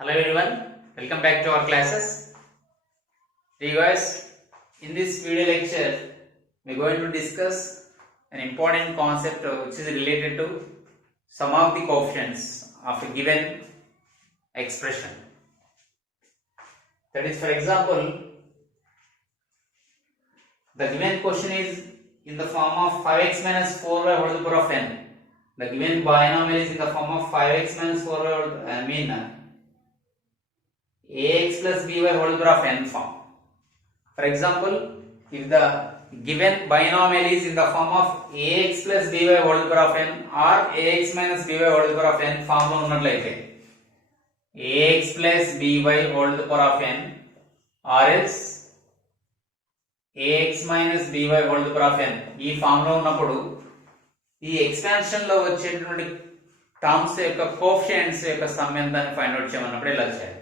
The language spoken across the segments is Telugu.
Hello everyone, welcome back to our classes. Hey guys, in this video lecture, we are going to discuss an important concept which is related to sum of the coefficients of a given expression. That is, for example, the given question is in the form of 5x minus 4y whole to the power of n. The given binomial is in the form of 5x minus 4y, ax plus by whole to the power of n form. For example, if the given binomial is in the form of ax plus by whole to the power of n or ax minus by whole to the power of n form లో ఉన్నట్లయితే ax plus by whole to the power of n or else ax minus by whole to the power of n ఈ ఫామ్ లో ఉన్నప్పుడు ఈ ఎక్స్పాన్షన్ లో వచ్చేటువంటి టర్మ్స్ యొక్క కోఎఫిషియెంట్స్ యొక్క సమ్ ఎంత అని ఫైండ్ అవుట్ చేయమన్నప్పుడు ఇలా చేయాలి.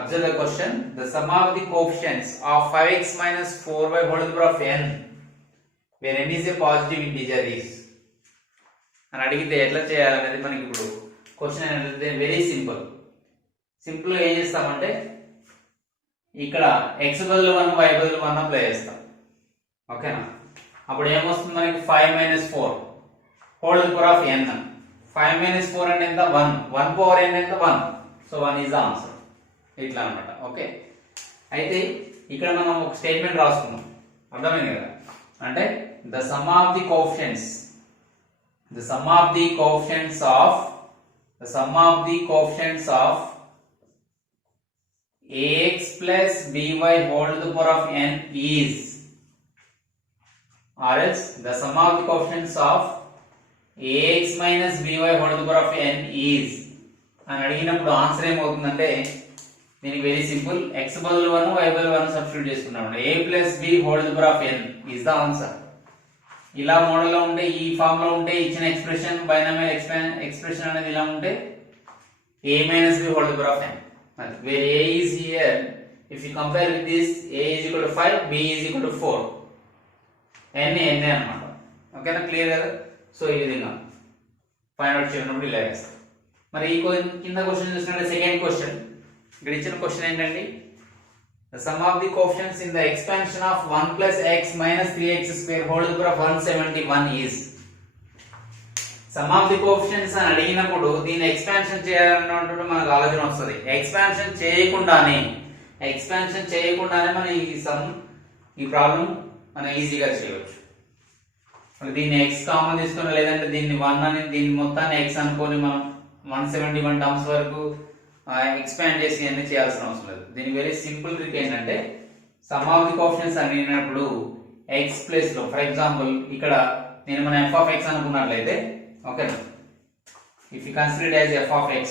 Observe the question. The sum of the coefficients of 5x minus 4y whole to the power of n where n is a positive integer is అని అడిగితే ఎట్లా చేయాలనేది మనకి ఇప్పుడు క్వశ్చన్ అనేది వెరీ సింపుల్ గా ఏం చేస్తామంటే ఇక్కడ x బదులు 1 y బదులు 1 అప్లై చేస్తాం. ఓకేనా? అప్పుడు ఏమొస్తుంది మనకి 5 minus 4 whole to the power of n. 5 minus 4 అంటే ఎంత? 1 power n ఎంత? 1. So 1 is the answer. ఇట్లా అన్నమాట. ఓకే, అయితే ఇక్కడ మనం ఒక స్టేట్మెంట్ రాసుకున్నాం, అర్థమైంది కదా? అంటే the sum of the coefficients of ax plus by whole to the power of n is, or else the sum of the coefficients of ax minus by whole to the power of n is అని అడిగినప్పుడు ఆన్సర్ ఏమవుతుందంటే దీనికి వెరీ సింపుల్, x బదులు 1 y బదులు 1 సబ్స్టిట్యూట్ చేసుకున్నాం. a plus b whole to the power of n is the answer. ఇలా మోడల్ లో ఉంటే, ఈ ఫామ్ లో ఉంటే, ఇచ్చిన ఎక్స్ప్రెషన్ బైనామియల్ ఎక్స్ప్రెషన్ అనేది ఇలా ఉంటే a minus b whole to the power of n, where a is here, if you compare with this, a is equal to 5, b is equal to 4, n అన్నమాట. ఓకేనా? క్లియర్ కదా? సో ఈ విధంగా ఫైండ్ అవుట్ చేయడం ఇలా వేస్తాం. మరి ఈ కింద క్వశ్చన్ చూసినట్టే సెకండ్ క్వశ్చన్, ఇక్కడ ఇచ్చిన క్వశ్చన్ ఏంటండి? The sum of the coefficients in the expansion of 1 plus x minus 3x square whole to the power of 171 is. Sum of the coefficients అని అడిగినప్పుడు దీన్ని ఎక్స్పాన్షన్ చేయాలన్నట్టు మనకు ఆలోచన వస్తుంది. ఎక్స్పాన్షన్ చేయకుండానే మనం ఈ ప్రాబ్లం మనం ఈజీగా చేయవచ్చు. దీన్ని x కామన్ తీసుకొని, లేదంటే దీన్ని 1 అని, దీన్ని మొత్తాన్ని x అనుకొని మనం 171 టర్మ్స్ వరకు ఎక్స్పాండ్ చేసి అన్ని చేయాల్సిన అవసరం లేదు. దీనికి వెరీ సింపుల్ ట్రిక్ ఏంటంటే సమ్ ఆఫ్ ది కోఎఫిషియెంట్స్ అడిగినప్పుడు x ప్లేస్ లో, ఫర్ ఎగ్జాంపుల్ ఇక్కడ నేను మన f of x అనుకున్నట్లయితే, ఓకేనా, if you consider it as f of x,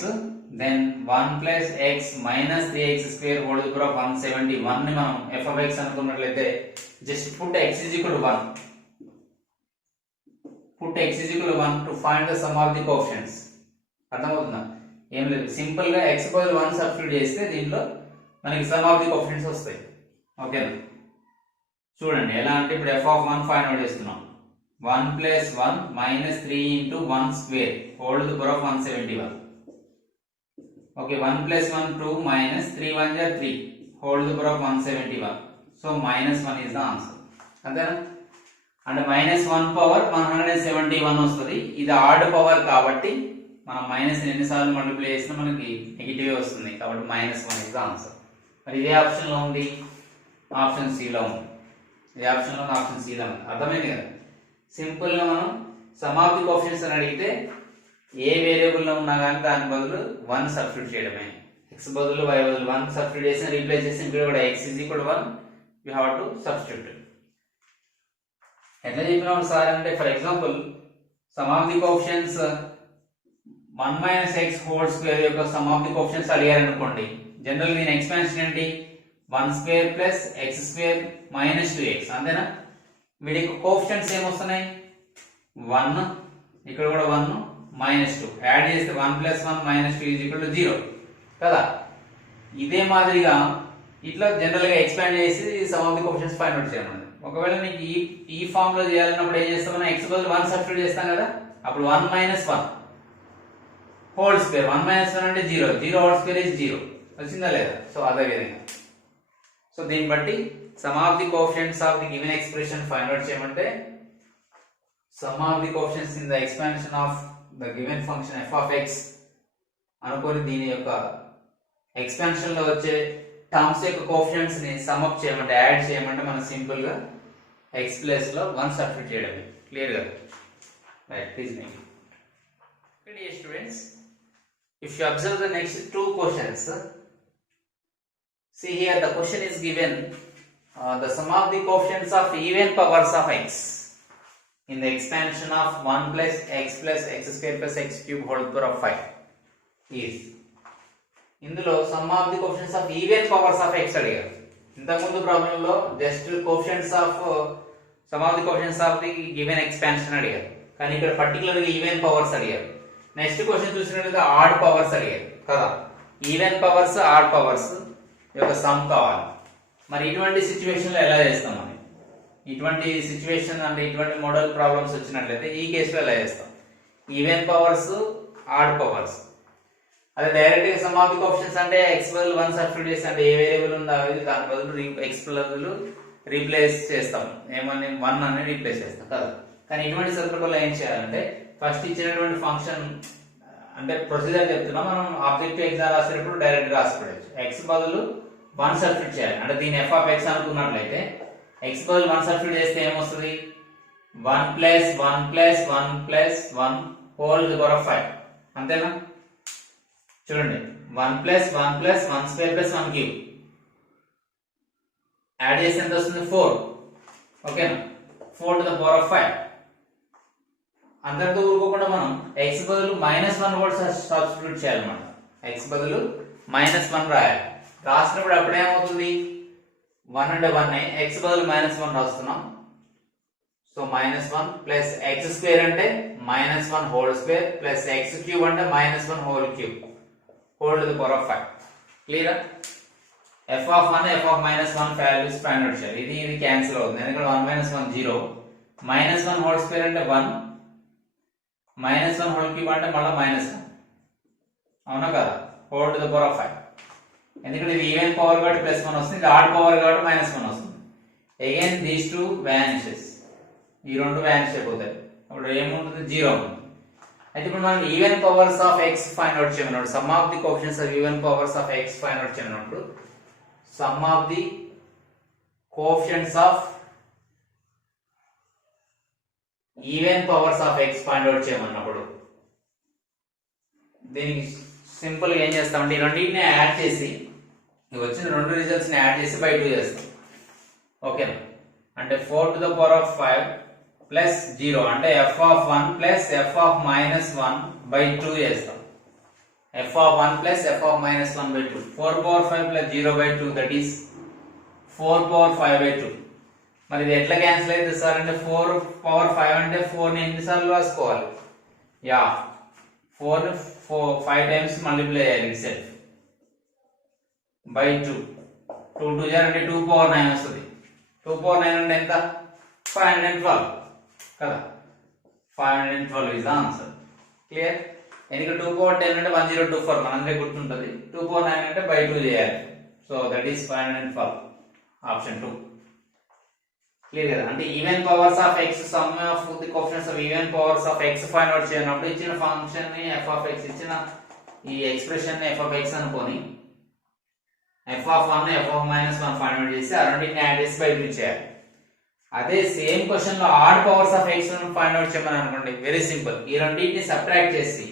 then 1 plus x minus 3x square whole to the power of 171 ని మనం f of x అనుకున్నట్లయితే just put x is equal to 1. Put x is equal to 1 to find the sum of the coefficients. అర్థమవుతుందా? ఏం లేదు, సింపుల్ గా x బదులు 1 సబ్స్టిట్యూట్ చేస్తే దీంట్లో మనకి సమ్ ఆఫ్ ది కోఎఫిషియెంట్స్ వస్తాయి. ఓకేనా? చూడండి ఎలా అంటే ఇప్పుడు f of 1 ఫైండ్ అవుట్ చేస్తున్నాం. 1 plus 1 minus 3 into 1 square whole to the power of 171. Okay, 1 plus 1 2 minus 3 1 is 3 whole to the power of 171. So -1 is the answer. అంతేనా? అంటే -1 పవర్ 171 వస్తుంది. ఇది ఆడ్ పవర్ కాబట్టి మనం మైనస్ ఎన్నిసార్లు మల్టిప్లై చేసినా మనకి నెగిటివ్ వస్తుంది, కాబట్టి -1 ఇస్ ద ఆన్సర్. మరి ఇదే ఆప్షన్ లో ఉంది, ఆప్షన్ సి లో ఉంది. ఇదే ఆప్షన్ లో ఆప్షన్ సి లో ఉంది. అర్థమైంది కదా? సింపుల్ గా మనం సమ్ ఆఫ్ ది కోఎఫిషియెంట్స్ అని అడిగితే ఏ వేరియబుల్ లో ఉన్నా కానీ దాని బదులు 1 సబ్స్టిట్యూట్ చేయడమే. x బదులు y బదులు 1 సబ్స్టిట్యూట్ చేసి రీప్లేస్ చేసి ఇక్కడ కూడా x is equal to 1 you have to substitute. ఎట్లా చెప్పినాం సార్ అంటే, for example some of the coefficients 1 minus x whole square యొక్క సమ్ ఆఫ్ ది కోఎఫిషియెంట్స్ అడిగారు అనుకోండి, జనరల్ దీని ఎక్స్పాన్షన్ ఏంటి? 1 square plus x square minus 2x. అంతేనా? వీటి కోఎఫిషియెంట్స్ ఏమొస్తున్నాయి? 1, ఇక్కడ కూడా 1, -2. యాడ్ చేస్తే 1 plus 1 minus 2 is equal to 0 కదా? ఇదే మాదిరిగా ఇట్లా జనరల్ గా ఎక్స్పాండ్ చేసి sum of the coefficients find out చేయమన్నది. ఒకవేళ నీకు ఈ ఫామ్ లో చేయాలన్నప్పుడు ఏం చేస్తాం? మనం x బదులు 1 సబ్స్టిట్యూట్ చేస్తాం కదా, అప్పుడు 1 minus 1 హోల్ స్క్వేర్ 1 మైనస్ 1 అంటే 0 0 హోల్ స్క్వేర్ ఇస్ 0 వచ్చిందా లేదా సో అదే విధంగా సో దీన్ని బట్టి sum of the coefficients of the given expression find out చేయమంటే sum of the coefficients in the expansion of the given function f of x అనుకొని దీని యొక్క ఎక్స్పాన్షన్ లో వచ్చే టర్మ్స్ యొక్క కోఎఫిషియెంట్స్ ని సమ్ అప్ చేయమంటే యాడ్ చేయమంటే మనం సింపుల్ గా x ప్లేస్ లో 1 సబ్స్టిట్యూట్ చేయడమే క్లియర్ గా right please make it dear students if you observe the next two questions see here the question is given the sum of the coefficients of even powers of x in the expansion of 1 plus x square plus x cube whole power of 5 is ఇందులో some of the coefficients of even powers of x అడిగారు ఇంతకుముందు ప్రాబ్లం లో just coefficients of sum of the coefficients of the given expansion అడిగారు కానీ ఇక్కడ పర్టికులర్ గా ఈవెన్ పవర్స్ అడిగారు నెక్స్ట్ క్వశ్చన్ చూసినట్లయితే ఆడ్ పవర్స్ అడిగారు కదా ఈవెన్ పవర్స్ ఆడ్ పవర్స్ యొక్క సమ్ కావాలి మరి ఇటువంటి సిచ్యువేషన్ లో ఎలా చేస్తాం మనం ఇటువంటి సిచ్యువేషన్ అంటే ఇటువంటి మోడల్ ప్రాబ్లమ్స్ వచ్చినట్లయితే ఈ కేసులో ఎలా చేస్తాం ఈవెన్ పవర్స్ ఆడ్ పవర్స్ అదే డైరెక్ట్ గా సమ్ ఆఫ్ ది కోఎఫిషియెంట్స్ అంటే x బదులు 1 సబ్స్టిట్యూట్ చేస్తే అంటే ఏ వేరియబుల్ ఉందో అది దాని బదులు x బదులు రీప్లేస్ చేస్తాం ఏమని 1 అని రీప్లేస్ చేస్తాం కదా కానీ ఇటువంటి సందర్భంలో ఏం చేయాలంటే ఫస్ట్ ఇచ్చినటువంటి ఫంక్షన్ అంటే ప్రొసీజర్ చెప్తున్నా మనం ఆబ్జెక్టివ్ ఎగ్జామ్ రాసేటప్పుడు డైరెక్ట్ గా రాసుకోవచ్చు x బదులు 1 సబ్స్టిట్యూట్ చేయాలి అంటే దీని f of x అనుకున్నట్లయితే x బదులు 1 సబ్స్టిట్యూట్ చేస్తే ఏమొస్తుంది 1 plus 1 plus 1 plus 1 whole to the power of 5 అంతేనా చూడండి 1 plus 1 plus 1 square plus 1 cube add చేస్తే ఎంత వస్తుంది 4 ఓకేనా 4 టు ద పవర్ ఆఫ్ 5 అందరితో ఊరుకోకుండా మనం x బదులు -1 హోల్ సబ్స్టిట్యూట్ చేయాలన్నమాట x బదులు -1 రాయాలి రాసినప్పుడు అప్పుడు ఏమవుతుంది 1 అంటే 1 x బదులు -1 రాస్తున్నాం సో -1 ప్లస్ x స్క్వేర్ అంటే -1 whole square plus x cube అంటే -1 whole cube whole to the power of 5 clear f of 1 f of -1 values find out చేయాలి ఇది క్యాన్సిల్ అవుతుంది ఎందుకంటే 1 -1 0 -1 హోల్ స్క్వేర్ అంటే 1 -1 హోల్ క్యూబ్ అంటే మళ్ళీ -1 అవునా కదా whole to the power of 5 ఎందుకంటే ఇది ఈవెన్ పవర్ కాబట్టి +1 వస్తుంది ఇది ఆడ్ పవర్ కాబట్టి -1 వస్తుంది అగైన్ దీస్ టు వానిషెస్ ఈ రెండు వానిష్ అయిపోతాయి అప్పుడు ఏముంటుంది 0 ఉంటుంది అయితే ఇప్పుడు మనం even powers of x find out చేయమన్నప్పుడు sum of the coefficients of even powers of x find out చేయమన్నప్పుడు sum of the coefficients of even powers of x find out చేయమన్నప్పుడు దీనికి సింపుల్ గా ఏం చేస్తామంటే ఈ రెండింటిని యాడ్ చేసి వచ్చిన రెండు రిజల్ట్స్ ని యాడ్ చేసి బై 2 చేస్తాం ఓకేనా అంటే 4 to the power of 5 plus 0 అంటే f of 1 plus f of -1 by 2 చేస్తాం f of 1 plus f of -1 by 2 4 power 5 plus 0 by 2 that is 4 power 5 by 2 మరి ఇది ఎట్లా క్యాన్సిల్ అవుతుంది సార్ అంటే 4 పవర్ 5 అంటే 4 ని ఎన్నిసార్లు రాసుకోవాలి యా 4 ని 5 టైమ్స్ మల్టిప్లై చేయాలి ఇట్సెల్ఫ్ బై 2 2 2 అంటే 2 పవర్ 9 వస్తుంది 2 పవర్ 9 అంటే ఎంత 512 కదా 512 ఇస్ ద ఆన్సర్ క్లియర్ ఎందుకంటే 2 పవర్ 10 అంటే 1024 మనందరికీ గుర్తుంటుంది 2 పవర్ 9 అంటే బై 2 చేయాలి so that is 512 option 2 clear కదా అంటే even powers of x some of the coefficients of even powers of x find out చేయనప్పుడు ఇచ్చిన ఫంక్షన్ ని f of x ఇచ్చిన ఈ ఎక్స్ప్రెషన్ ని f of x అనుకొని f of 1 f of -1 find out చేసి ఆ రెండింటిని యాడ్ చేసి బై 2 చేయాలి అదే సేమ్ క్వశ్చన్ లో ఆడ్ పవర్స్ ఆఫ్ x ను ఫైండ్ అవుట్ చేయమని అనుకోండి వెరీ సింపుల్ ఈ రెండింటిని సబ్ట్రాక్ట్ చేసి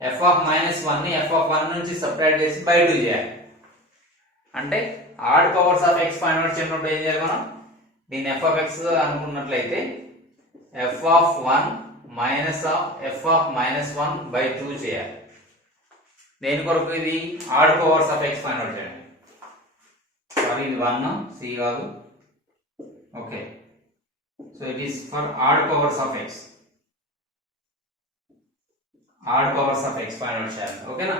f of -1 ని f of 1 నుంచి సబ్ట్రాక్ట్ చేసి బై 2 చేయాలి అంటే odd powers of x find out చేయనప్పుడు ఏం చేయాలి మనం దీన్ని f of x అనుకున్నట్లయితే f of 1 minus f of -1 by 2 చేయాలి దేని కొరకు ఇది odd powers of x find out చేయండి సారీ ఇది 1 c కాదు okay so it is for odd powers of x odd powers of x find out చేయాలి ఓకేనా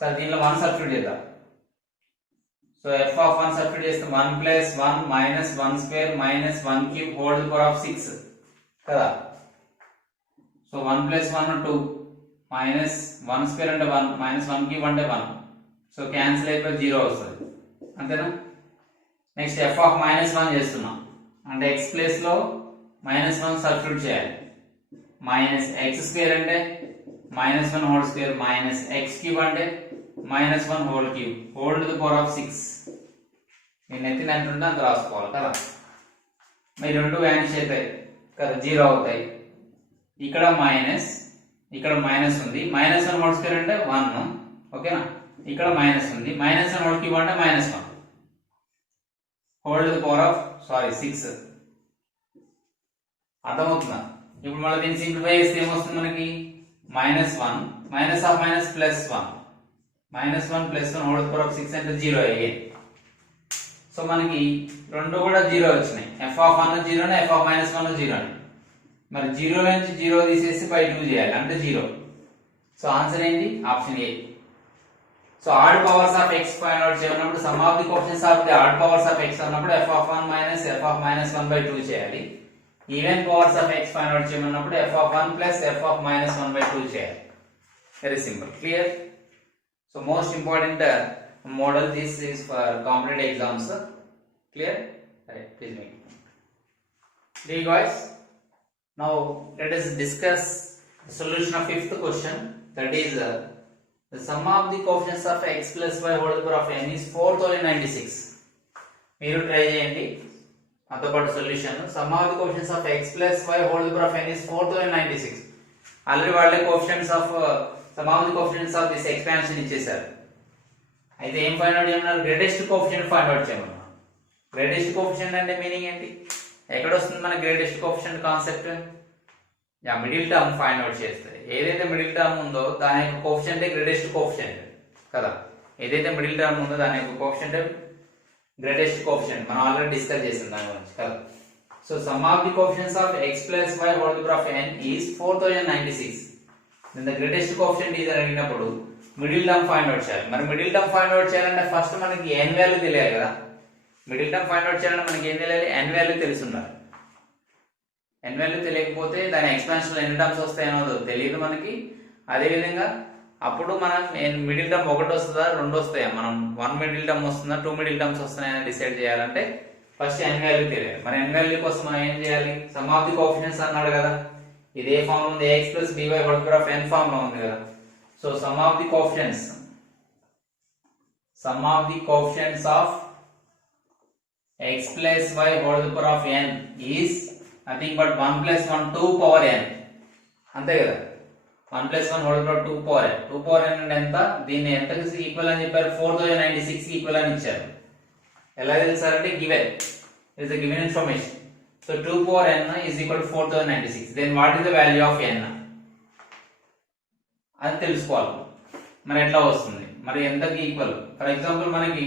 సరే దీనిలో 1 సబ్స్టిట్యూట్ చేద్దాం సో f of 1 సబ్స్టిట్యూట్ చేస్తే 1 plus 1 minus 1 square minus 1 cube whole to the power of 6 కదా సో 1 ప్లస్ 1 2 మైనస్ 1 స్క్వేర్ అంటే 1, మైనస్ 1 క్యూబ్ అంటే 1. సో క్యాన్సిల్ అయిపోయి 0 వస్తుంది, అంతేనా? నెక్స్ట్ ఎఫ్ ఆఫ్ మైనస్ 1 చేస్తున్నాం అంటే ఎక్స్ ప్లేస్ లో మైనస్ 1 సబ్స్టిట్యూట్ చేయాలి. మైనస్ ఎక్స్ స్క్వేర్ అంటే minus 1 whole square, minus x cube అంటే minus 1 whole cube, whole to the power of 6. నేను ఎత్తినట్టుంటే అంత రాసుకోవాలి కదా. మరి రెండు వ్యానిష్ అవుతాయి కదా, 0 అవుతాయి. ఇక్కడ మైనస్, ఇక్కడ మైనస్ ఉంది, మైనస్ 1 హోల్ స్క్వేర్ అంటే 1, ఓకేనా? ఇక్కడ మైనస్ ఉంది, మైనస్ 1 హోల్ క్యూబ్ అంటే minus 1 whole to the power of 6. అర్థమవుతుందా? ఇప్పుడు మళ్ళీ దీన్ని సింప్లిఫై చేస్తే ఏమొస్తుంది మనకి? Minus 1 minus of minus plus 1, minus 1 plus 1 whole to the power of 6 అంటే 0 అయ్యాయి. సో మనకి రెండు కూడా 0 వచ్చినాయి. F of 1 0 F of minus 1 0. మరి 0 నుంచి 0 తీసేసి బై 2 చేయాలి అంటే 0. సో ఆన్సర్ ఏంటి? Option A. So odd powers of x find out చేయనప్పుడు sum of the coefficients of the odd powers of x అన్నప్పుడు f of 1 minus f of minus 1 by 2 చేయాలి. Even powers of x find out చేయమన్నప్పుడు f of 1 plus f of minus 1 by 2 చేయాలి. Very simple, clear? So most important model, this is for competitive exams, clear? Right, please make it. Dear guys, now let us discuss the solution of fifth question, that is the sum of the coefficients of x plus y whole power of n is 4096. మీరు ట్రై చేయండి అంతో పాటు solution. Sum of the coefficients of x plus y whole power of n is 4096. Already వాళ్ళే coefficients of sum of the coefficients of this expansion ఇచ్చేసారు. అయితే ఏం ఫైండ్ అవుట్ చేయమన్నారు? గ్రేటెస్ట్ కోఎఫిషియెంట్ ఫైండ్ అవుట్ చేయమన్నారు. గ్రేటెస్ట్ కోఎఫిషియెంట్ అంటే మీనింగ్ ఏంటి? ఎక్కడ వస్తుంది మన greatest coefficient concept? Middle term find out చేస్తుంది. ఏదైతే మిడిల్ టర్మ్ ఉందో దాని యొక్క కోఎఫిషియెంట్ గ్రేటెస్ట్ కోఎఫిషియెంట్ కదా. ఏదైతే మిడిల్ టర్మ్ ఉందో దాని యొక్క కోఎఫిషియెంట్ గ్రేటెస్ట్ కోఎఫిషియెంట్. మనం ఆల్రెడీ డిస్కస్ చేసాం దాని గురించి కదా. So some of the coefficients of x plus y whole power of n is 4096. then the greatest coefficient is అడిగినప్పుడు మిడిల్ టర్మ్ ఫైండ్ అవుట్ చేయాలి. మరి మిడిల్ టర్మ్ ఫైండ్ అవుట్ చేయాలంటే ఫస్ట్ మనకి n వాల్యూ తెలియాలి కదా. మిడిల్ టర్మ్ ఫైండ్ అవుట్ చేయాలంటే మనకి ఏం తెలియాలి? n వాల్యూ తెలిసి ఉండాలి. n వాల్యూ తెలియకపోతే దాని ఎక్స్పాన్షన్ ఎన్ని టర్మ్స్ వస్తాయి అన్నది తెలియదు మనకి. అదే విధంగా అప్పుడు మనం మిడిల్ టర్మ్ ఒకటి వస్తుందా 2 వస్తాయా, మనం 1 మిడిల్ టర్మ్ వస్తుందా 2 మిడిల్ టర్మ్స్ వస్తున్నాయని డిసైడ్ చేయాలంటే ఫస్ట్ n వాల్యూ తెలియాలి. మరి n వాల్యూ కోసం మనం ఏం చేయాలి? సమ్ ఆఫ్ ది కోఎఫిషియెంట్స్ అన్నాడు కదా. ఇది ఏ ఫామ్ ఉంది? x plus by whole power of n form లో ఉంది కదా. So sum of the coefficients of x plus y whole to the power of n is nothing but 1 plus 1 2 power n. అంతే కదా. 1 plus 1 whole to the power 2 power n. 2 power n అంటే ఎంత? దీన్ని ఎంతకి ఈక్వల్ అని చెప్పారు? 4096 కి ఈక్వల్ అని ఇచ్చారు. ఎలా తెలుసారంటే given is a given information. So 2 power n is equal to 4096. Then what is the value of n? అది తెలుసుకోవాలి. మరి ఎట్లా వస్తుంది? మరి ఎంతకి ఈక్వల్? ఫర్ ఎగ్జాంపుల్ మనకి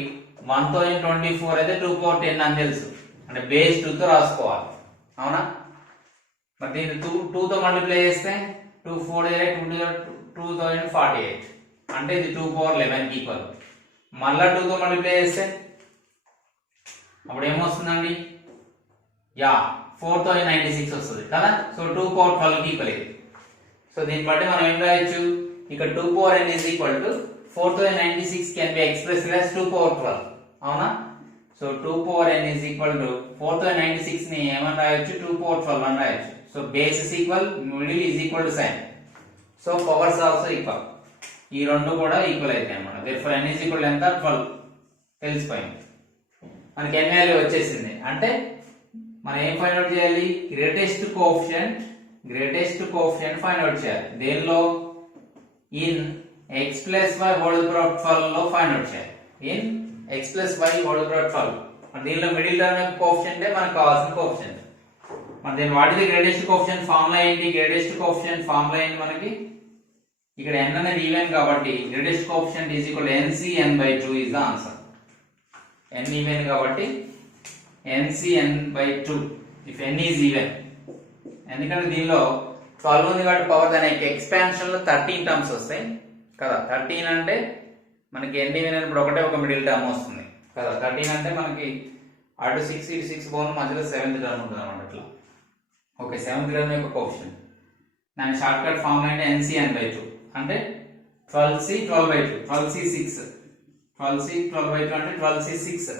1024 అయితే 2 power 10 అని తెలుసు, అంటే బేస్ 2 తో రాసుకోవాలి, అవునా? మరి దీన్ని 2 తో మల్టిప్లై చేస్తే 2 4 2048 అంటే ఇది 2 power 11 కి ఈక్వల్. మళ్ళా 2 తో మల్టిప్లై చేస్తే అప్పుడు ఏమొస్తుందండి? 4096 వస్తుంది కదా. సో 2 power 12 కి ఈక్వల్ ఇది. సో దీన్ని బట్టి మనం ఏం రాయొచ్చు? ఇక్కడ 2 power n is equal to 4096 can be expressed as 2 power 12, అవునా? So 2 power n is equal to 4096 ని ఏమని రాయొచ్చు? 2 power 12 అని రాయొచ్చు. So base is equal, middle is equal to sign. So powers also equal. ఈ రెండు కూడా ఈక్వల్ అవుతాయి అన్నమాట. therefore n is equal to ఎంత? 12 తెలిసిపోయింది. మనకి n వాల్యూ వచ్చేసింది. అంటే మనం ఏం ఫైండ్ అవుట్ చేయాలి? గ్రేటెస్ట్ కోఎఫిషియెంట్ ఫైండ్ అవుట్ చేయాలి. దేనిలో? In x plus y whole power of 12 లో ఫైండ్ అవుట్ చేయాలి. In x plus y whole power of 12. దీనిలో మిడిల్ టర్మ్ యొక్క కోఎఫిషియెంట్ మనకు కావాల్సిన కోఎఫిషియెంట్. మరి దీని what is the greatest coefficient formula ఏంటి? గ్రేటెస్ట్ కోఎఫిషియెంట్ ఫార్ములా ఏంటి మనకి? ఇక్కడ n అనేది ఈవెన్ కాబట్టి greatest coefficient is equal NCn/2 is the answer. n even కాబట్టి NCn/2 if n is even. ఎందుకంటే దీనిలో 12 ఉంది కాబట్టి పవర్ దాని యొక్క ఎక్స్పాన్షన్ లో 13 టర్మ్స్ వస్తాయి కదా. 13 అంటే మనకి n ఈవెన్ అయినప్పుడు ఒకటే ఒక మిడిల్ టర్మ్ వస్తుంది కదా. 13 అంటే మనకి అటు 6 ఇటు 6 పోను మధ్యలో 7th టర్మ్ ఉంటుంది అన్నమాట. అట్లా ఓకే, 7th టర్మ్ యొక్క కోఎఫిషియెంట్ దాని షార్ట్ కట్ ఫార్ములా అంటే NCn/2. అంటే 12c 12/2 12c 6 12c 12/2 అంటే 12c 6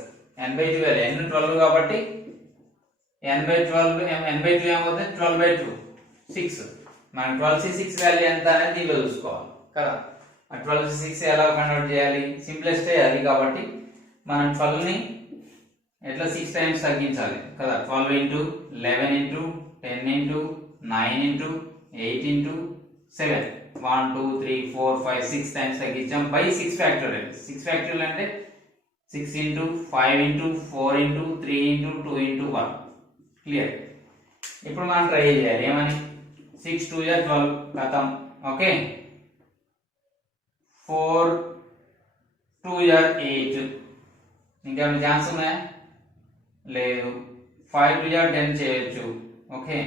n/2 వేరే n 12 కాబట్టి n/12 n/2 ఏమవుతుంది 12/2 6 మనం 12c 6 వాల్యూ ఎంత అనేది దీనిలో చూసుకోవాలి కదా. ఆ 12c 6 ఎలా ఫైండ్ అవుట్ చేయాలి? సింప్లెస్ట్ అది కాబట్టి మనం 12 ని ఎట్లా 6 టైమ్స్ తగ్గించాలి కదా. 12 into 11 into 10 into 9 into 8 into 7 1 2 3 4 5 6 times తగ్గించాం బై 6 ఫ్యాక్టోరియల్. 6 ఫ్యాక్టోరియల్ అంటే 6 into 5 into 4 into 3 into 2 into 1. Clear? ఇప్పుడు మనం ట్రై చేయాలి ఏమని? 6 2 12 ఖతం. ఓకే, 4 2 8. ఇంకేమైనా ఛాన్స్ ఉన్నాయా? లేదు. 5 2 10 చేయొచ్చు. ఓకే,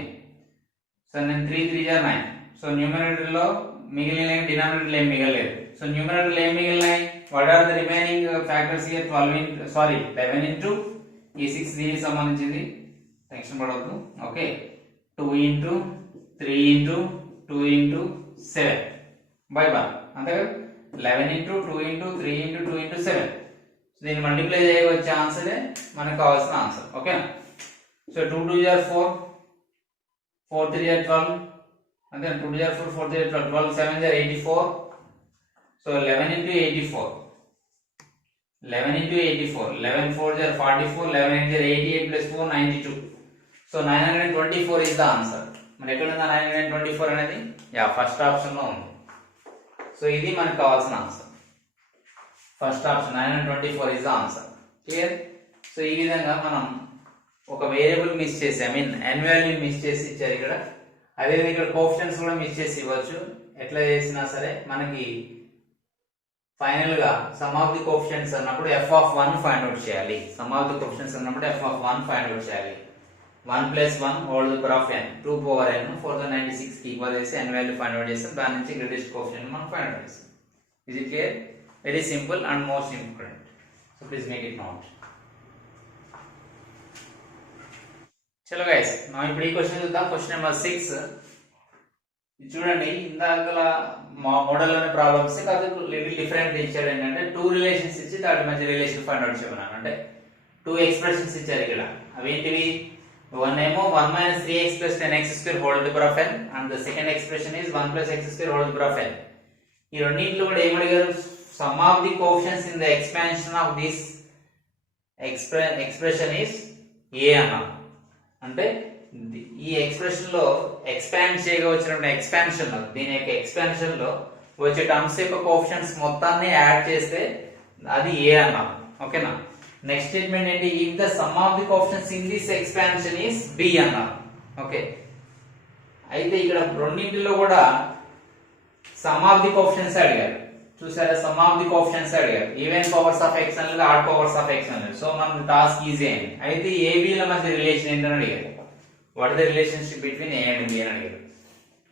సో నేను 3 3 9. సో న్యూమరేటర్ లో మిగిలిన డినామినేటర్ ఏం మిగలలేదు. సో న్యూమరేటర్ ఏం మిగిలినాయి? What are the remaining factors here? 11 into ఈ 6 దీనికి సంబంధించింది, టెన్షన్ పడవద్దు. Okay, 2 into 3 into 2 into 7 by 1 అంతే కదా. 11 ఇంటూ 2 ఇంటూ 3 ఇంటూ 2 ఇంటూ 7. దీన్ని మల్టిప్లై చేయవచ్చే ఆన్సరే మనకు కావాల్సిన ఆన్సర్. ఓకేనా? సో 2 2 4 4 3 12 అంతే. 2 2 4 4 3 12 12 7 84. So 11 into 84 11 into 84 11 4 44 11 8 88 plus 4 92. So 924 is the answer. మరి ఎక్కడ ఉందా 924 అనేది? యా, ఫస్ట్ ఆప్షన్ లో ఉంది. సో ఇది మనకు కావాల్సిన answer. First option 924 is the answer. Clear? So ఈ విధంగా మనం ఒక వేరియబుల్ మిస్ చేసి, I mean n value miss చేసి ఇచ్చారు ఇక్కడ. అదే ఇక్కడ కోఎఫిషియెంట్స్ కూడా మిస్ చేసి ఇవ్వచ్చు. ఎట్లా చేసినా సరే మనకి ఫైనల్ గా సమ్ ఆఫ్ ది కోఎఫిషియెంట్స్ అన్నప్పుడు f(1) ఫైండ్ అవుట్ చేయాలి. సమ్ ఆఫ్ ది కోఎఫిషియెంట్స్ అన్నప్పుడు f(1) ఫైండ్ అవుట్ చేయాలి. 1 + 1 whole the power of n 2 power n 496 కి ఈక్వల్ చేసి n వాల్యూ ఫైండ్ అవుట్ చేస్తాం. దాని నుంచి గ్రేటెస్ట్ కోఎఫిషియెంట్ మనం ఫైండ్ అవుట్ చేస్తాం. Is it clear? Very simple and most important. So please make it note. చలో గైస్, మనం ఇప్పుడు ఈ క్వశ్చన్ చూద్దాం. క్వశ్చన్ నెంబర్ 6 చూడండి. ఇందాక మోడల్ అనే ప్రాబ్లమ్స్ కాదు, లిటిల్ డిఫరెంట్ ఇచ్చాడు. ఏంటంటే 2 రిలేషన్స్ ఇచ్చి దాటి మధ్య రిలేషన్ ఫైండ్ అవుట్ చేయమన్నాను. అంటే 2 ఎక్స్ప్రెషన్స్ ఇచ్చారు ఇక్కడ. అవేంటివి? one ఏమో 1 - 3x + 10x² whole to the power of n and the second expression is 1 + x² whole to the power of n. ఈ రెండింటిలో కూడా ఏం అడిగారు? Some of the coefficients in the expansion of this expression is a అన్నారు. అంటే ఈ ఎక్స్ప్రెషన్ లో ఎక్స్పాండ్ చేయగా వచ్చినప్పుడు ఎక్స్పాన్షన్, దీని యొక్క ఎక్స్పాన్షన్ లో వచ్చే టర్మ్స్ యొక్క కోఎఫిషియెంట్స్ మొత్తాన్ని యాడ్ చేస్తే అది a అన్నాం. ఓకేనా? నెక్స్ట్ స్టేట్మెంట్ ఏంటి? If the sum of the coefficients in this expansion is b అన్నాం. ఓకే, అయితే ఇక్కడ రెండింటిలో కూడా సమ్ ఆఫ్ ది కోఎఫిషియెంట్స్ అడిగారు. చూసారా? సమ్ ఆఫ్ ది కోఎఫిషియెంట్స్ అడిగారు. ఈవెన్ పవర్స్ ఆఫ్ x అనేది ఆడ్ పవర్స్ ఆఫ్ x అనేది. సో మన టాస్క్ ఈజీ అయింది. అయితే a b ల మధ్య రిలేషన్ ఏంటని అడిగారు. What the relationship between a and b అని అడిగారు.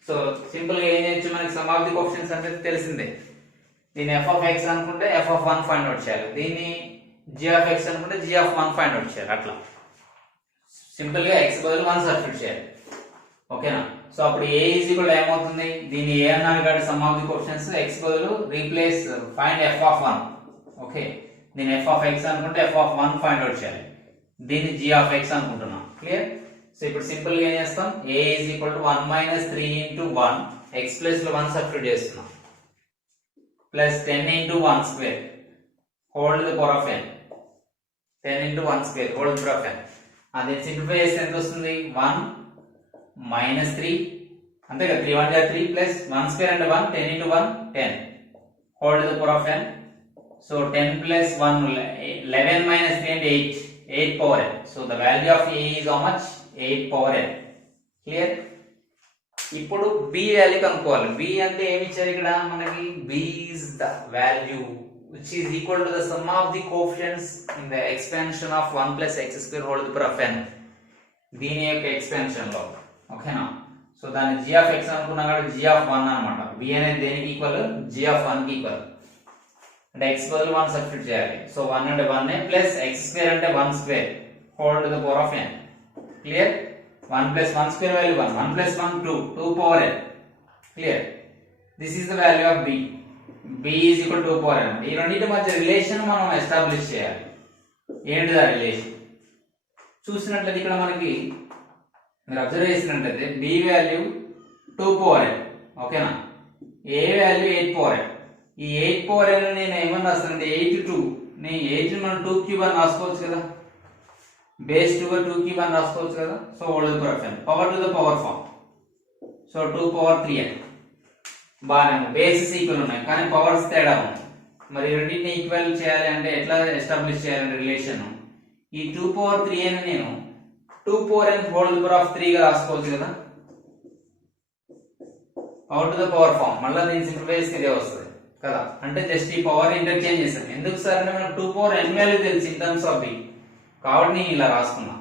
సో సింపుల్ గా ఏం చేయొచ్చు? మనకి సమ్ ఆఫ్ ది కోఎఫిషియెంట్స్ అంటే తెలిసిందే. దీన్ని f(x) అనుకుంటే f(1) ఫైండ్ అవుట్ చేయాలి. దీన్ని g(x) అనుకుంటే g(1) ఫైండ్ అవుట్ చేయాలి. అట్లా సింపుల్ గా x బదులు 1 సబ్స్టిట్యూట్ చేయాలి. ఓకేనా? సో అప్పుడు a ఏమవుతుంది? దీన్ని a అన్నాను కాబట్టి some of the coefficients x బదులు రీప్లేస్ ఫైండ్ f(1). ఓకే, దీన్ని f(x) అనుకుంటే f(1) ఫైండ్ అవుట్ చేయాలి. దీన్ని g(x) అనుకుంటున్నాం. క్లియర్? సో ఇప్పుడు సింపుల్ గా ఏం చేస్తాం? a = 1 - 3 × 1 x ప్లేస్ లో 1 సబ్స్టిట్యూట్ చేస్తున్నాం plus 10 × 1² whole to the power of n. 10 × 1² whole to the power of n. అది సింప్లిఫై చేస్తే ఎంత వస్తుంది? 1 - 3 అంతే కదా. 3 1 3 ప్లస్ 1² అంటే 1, 10 × 1 10 whole to the power of n. So 10 + 1 11 - 3 అంటే 8 power n. So the value of a is how much? 8 power n. Clear? ఇప్పుడు b వాల్యూ కనుక్కోవాలి. b అంటే ఏమి ఇచ్చారు ఇక్కడ మనకి? b is the value which is equal to the sum of the coefficients in the expansion of 1 + x² whole to the power of n. దీని యొక్క ఎక్స్పాన్షన్ లో. ఓకేనా? సో దాన్ని g(x) అనుకున్నా కాబట్టి g(1) అన్నమాట. b అనేది దేనికి ఈక్వల్? g(1) కి ఈక్వల్. అంటే x బదులు 1 సబ్స్టిట్యూట్ చేయాలి. సో 1 అంటే 1 ప్లస్ x² అంటే 1² whole to the power of n. Clear? 1 + 1² value 1 1 + 1 2 2 power n. Clear? This is the value of B. B is equal to 2 power n. ఈ రెండింటి మధ్య రిలేషన్ మనం ఎస్టాబ్లిష్ చేయాలి. ఏంటిది ఆ రిలేషన్? చూసినట్లయితే ఇక్కడ మనకి మీరు అబ్జర్వ్ చేసినట్లయితే బి వాల్యూ 2 power n, ఓకేనా? ఏ వాల్యూ 8 power n. ఈ 8 power n నేను ఏమని రాస్తానంటే 8 నేను 8 మనం 2 cube అని రాసుకోవచ్చు కదా, బేస్ 2 గా 2 cube అని రాసుకోవచ్చు కదా. So whole power of n, power to the power form. So 2 power 3n. బాగానే బేసెస్ ఈక్వల్ ఉన్నాయి కానీ పవర్స్ తేడా ఉంది. మరి రెండింటిని ఈక్వల్ చేయాలి అంటే ఎట్లా ఎస్టాబ్లిష్ చేయాలంటే రిలేషన్, ఈ 2 power 3n నేను 2 power n whole power of 3 గా రాసుకోవచ్చు కదా, power to the power form. మళ్ళీ దీన్ని సింప్లిఫై చేస్తే ఇదే వస్తుంది కదా. అంటే జస్ట్ ఈ పవర్ ఇంటర్చేంజ్ చేస్తాను. ఎందుకు సార్ అంటే మనకు 2 power n వాల్యూ తెలుసు ఇన్ టర్మ్స్ ఆఫ్ బి, కాబట్టి నేను ఇలా రాసుకున్నా.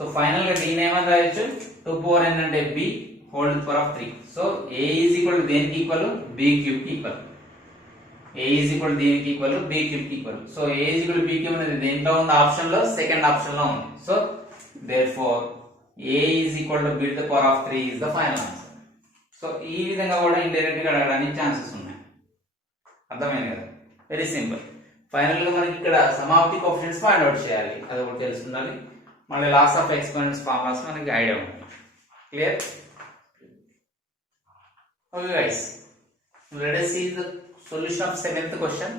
సో ఫైనల్ గా దీని ఏమని రాయొచ్చు, 2 power n అంటే B whole power of 3. So a is equal to దేనికి ఈక్వల్, b క్యూబ్ కి ఈక్వల్. a ఈజ్ ఈక్వల్ దీనికి ఈక్వల్, b క్యూబ్ కి equal. So a is equal b cube అనేది దేంట్లో ఉంది, ఆప్షన్ లో సెకండ్ ఆప్షన్ లో ఉంది. So therefore a is equal to b to the power of 3 is the final answer. So ఈ విధంగా కూడా ఇండైరెక్ట్ గా అడగడానికి ఛాన్సెస్ ఉన్నాయి. అర్థమైంది కదా, వెరీ సింపుల్. ఫైనల్ గా మనకి ఇక్కడ some of the coefficients find out చేయాలి, అది ఒకటి తెలుసుకుండాలి. మళ్ళీ లాస్ ఆఫ్ ఎక్స్పోనెంట్స్ ఫార్ములాస్ మనకి ఐడియా ఉంటుంది. Clear? Okay guys, let us see the solution of 7th question.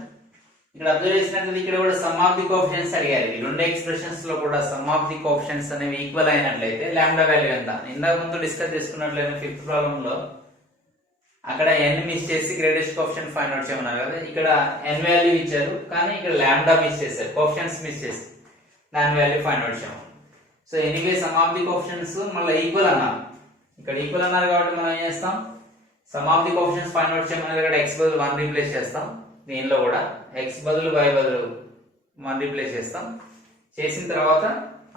ఇక్కడ అబ్జర్వ్ చేసినట్లయితే ఇక్కడ కూడా సమ్ ఆఫ్ ది కోఎఫిషియెంట్స్ అడిగారు. ఈ రెండు ఎక్స్ప్రెషన్స్ లో కూడా సమ్ ఆఫ్ ది కోఎఫిషియెంట్స్ అనేవి ఈక్వల్ అయినట్లయితే లాంబ్డా వాల్యూ ఎంత. ఇందాక ముందు డిస్కస్ చేసుకున్నట్లయితే 5th ప్రాబ్లం లో అక్కడ n మిస్ చేసి గ్రేటెస్ట్ కోఎఫిషియెంట్ ఫైండ్ అవుట్ చేయమన్నారు కదా. ఇక్కడ n వాల్యూ ఇచ్చారు కానీ ఇక్కడ లాంబ్డా మిస్ చేశారు, కోఎఫిషియెంట్స్ మిస్ చేసి దాని వాల్యూ ఫైండ్ అవుట్ చేయమన్నారు. So anyway some of the coefficients మళ్ళీ ఈక్వల్ అన్నారు. ఇక్కడ ఈక్వల్ అన్నారు కాబట్టి మనం ఏం చేస్తాం, some of the coefficients find out చేయమన్నారు. ఇక్కడ x బదులు 1 రీప్లేస్ చేస్తాం, దీనిలో కూడా x బదులు y బదులు 1 రీప్లేస్ చేస్తాం. చేసిన తర్వాత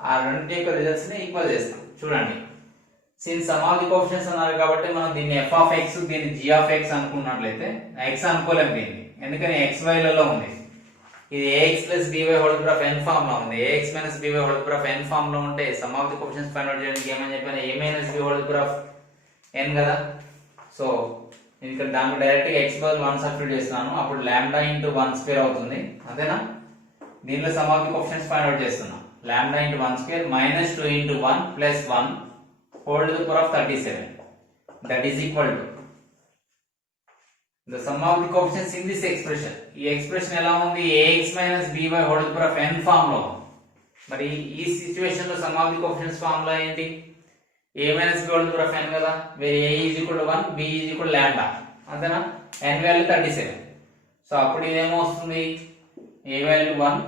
ఆ రెండింటి యొక్క రిజల్ట్స్ ని ఈక్వల్ చేస్తాం. చూడండి, since sum of the coefficients అన్నారు కాబట్టి మనం దీన్ని f ఆఫ్ x దీన్ని g ఆఫ్ x అనుకున్నట్లయితే x అనుకోలేం దీన్ని, ఎందుకని xy లలో ఉంది. ఇది ax plus by whole power of n form లో ఉంది. ax minus by whole power of n form లో ఉంటే sum of the coefficients find out చేయడానికి ఏమని చెప్పాను, a minus b whole power of n కదా. సో నేను ఇక్కడ దానికి డైరెక్ట్ గా x బదులు 1 సబ్స్టిట్యూట్ చేస్తున్నాను, అప్పుడు లాంబ్డా ఇంటూ 1 స్క్వేర్ అవుతుంది, అంతేనా. దీనిలో sum of the coefficients find out చేస్తున్నాం. Lambda into 1 square minus 2 into 1 plus 1 whole to the power of 37, that is equal to the sum of the coefficients in this expression. ఈ ఎక్స్ప్రెషన్ ఎలా ఉంది, ax minus by whole to the power of n form లో. మరి ఈ సిచువేషన్ లో sum of the coefficients formula ఏంటి, a minus b whole to the power of n కదా, where a is equal to 1, b is equal lambda, అంతేనా. n value 37. సో అప్పుడు ఇదేమో వస్తుంది, a వాల్యూ 1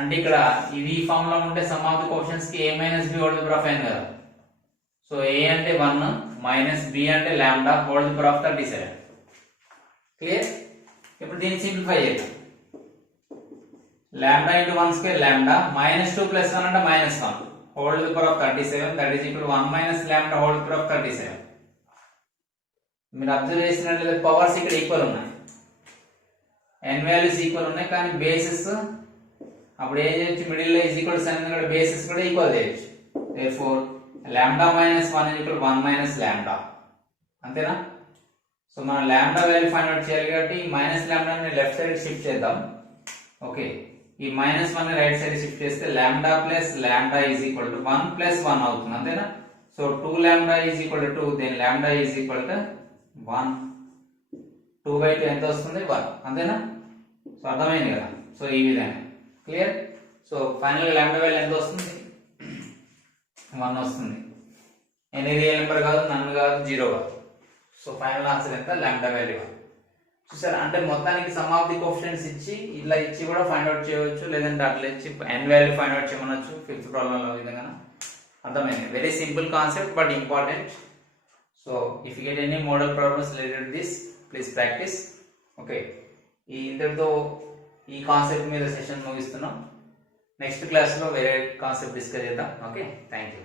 అంటే ఇక్కడ ఇది ఈ ఫామ్ లో ఉంటే సమ్ ఆఫ్ ది కోఎఫిషియెంట్స్ కి a minus b whole to the power of n కదా. సో a అంటే 1 మైనస్ b అంటే lambda whole to the power of 37. Clear? ఇప్పుడు దీన్ని సింప్లిఫై చేద్దాం. Lambda into 1 square lambda minus 2 plus 1 అంటే minus 1 whole to the power of 37, that is equal 1 minus lambda whole to the power of 37. మీరు అబ్జర్వ్ చేసినట్లయితే పవర్స్ ఇక్కడ ఈక్వల్ ఉన్నాయి, n వాల్యూస్ ఈక్వల్ ఉన్నాయి, కానీ బేసెస్ అప్పుడు ఏం చేయొచ్చు, మిడిల్ లో ఈజ్ ఈక్వల్ సైన్ ఇక్కడ బేసెస్ కూడా ఈక్వల్ చేయొచ్చు. Therefore lambda minus 1 is equal 1 minus lambda, అంతేనా. సో మనం లాంబ్డా వాల్యూ ఫైండ్ అవుట్ చేయాలి కాబట్టి మైనస్ లాంబ్డాని లెఫ్ట్ సైడ్ షిఫ్ట్ చేద్దాం. ఓకే, ఈ మైనస్ 1 ని రైట్ సైడ్ షిఫ్ట్ చేస్తే lambda plus lambda is equal to 1 plus 1 అవుతుంది, అంతేనా. So 2 lambda is equal to 2, then lambda is equal to 1. 2/2 ఎంత వస్తుంది, 1, అంతేనా. సో అర్థమైంది కదా. సో ఈ విధంగా క్లియర్. సో ఫైనల్ గా లాంబ్డా వాల్యూ ఎంత వస్తుంది, 1 వస్తుంది. ఎనీ రియల్ నెంబర్ కాదు, నన్ కాదు, 0 కాదు. సో ఫైనల్ ఆన్సర్ ఎంత, లాంబ్డా వాల్యూ 1. చూసారా, అంటే మొత్తానికి సమ్ ఆఫ్ ది కోఎఫిషియెంట్స్ ఇచ్చి ఇలా ఇచ్చి కూడా ఫైండ్ అవుట్ చేయవచ్చు, లేదంటే అట్లా ఇచ్చి n వాల్యూ ఫైండ్ అవుట్ చేయమనొచ్చు. 5th ప్రాబ్లం లో విధంగా అర్థమైంది. Very simple concept but important. So if you get any model problems related this, please practice. Okay, ఈ ఇంతటితో ఈ కాన్సెప్ట్ మీద సెషన్ ముగిస్తున్నాం. నెక్స్ట్ క్లాస్ లో వేరే కాన్సెప్ట్ డిస్కస్ చేద్దాం. Okay, thank you.